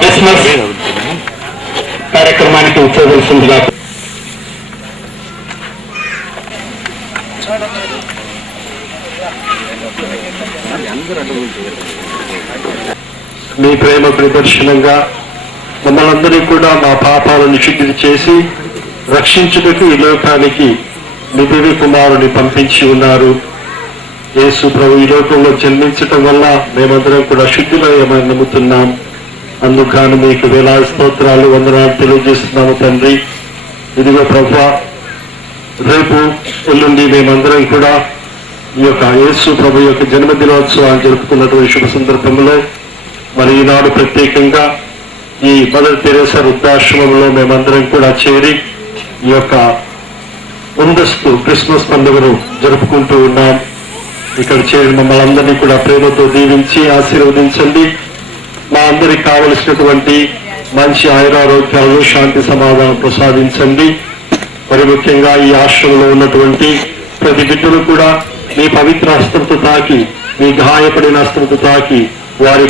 Christmas కార్యక్రమానికి వచ్చేవలసిందిగా మీ ప్రేమ ప్రదర్శనంగా మమ్మల్ని అందరినీ కూడా మా పాపాలను శుద్ధి చేసి రక్షించుటకు ఈ లోకానికి మీ దివ్య కుమారుని పంపించి ఉన్నారు. యేసు ప్రభు ఈ లోకంలో జన్మించటం వల్ల మేమందరం కూడా శుద్ధులమని నమ్ముతున్నాం. అందుకు మీకు వేలాది స్తోత్రాలు, వందనాలు తెలియజేస్తున్నాము తండ్రి. ఇదిగో ప్రభువా, రేపు ఎల్లుండి మేమందరం కూడా ఈ యొక్క యేసు ప్రభు యొక్క జన్మదినోత్సవాన్ని జరుపుకున్నటువంటి శుభ సందర్భంలో మరి ఈనాడు ప్రత్యేకంగా ఈ మదర్ తెరేసా వృద్ధాశ్రమంలో మేమందరం కూడా చేరి ఈ యొక్క ముందస్తు క్రిస్మస్ పండుగను జరుపుకుంటూ ఉన్నాం. ఇక్కడ చేరి మమ్మల్ని అందరినీ కూడా ప్రేమతో దీవించి ఆశీర్వదించండి. మా అందరికి కావలసినటువంటి మంచి ఆయురారోగ్యాలు, శాంతి సమాధానం ప్రసాదించండి. మరి ముఖ్యంగా ఈ ఆశ్రమంలో ఉన్నటువంటి ప్రతి బిడ్డను కూడా మీ పవిత్ర హస్తంతో తాకి, మీ గాయపడిన హస్తంతో తాకి వారి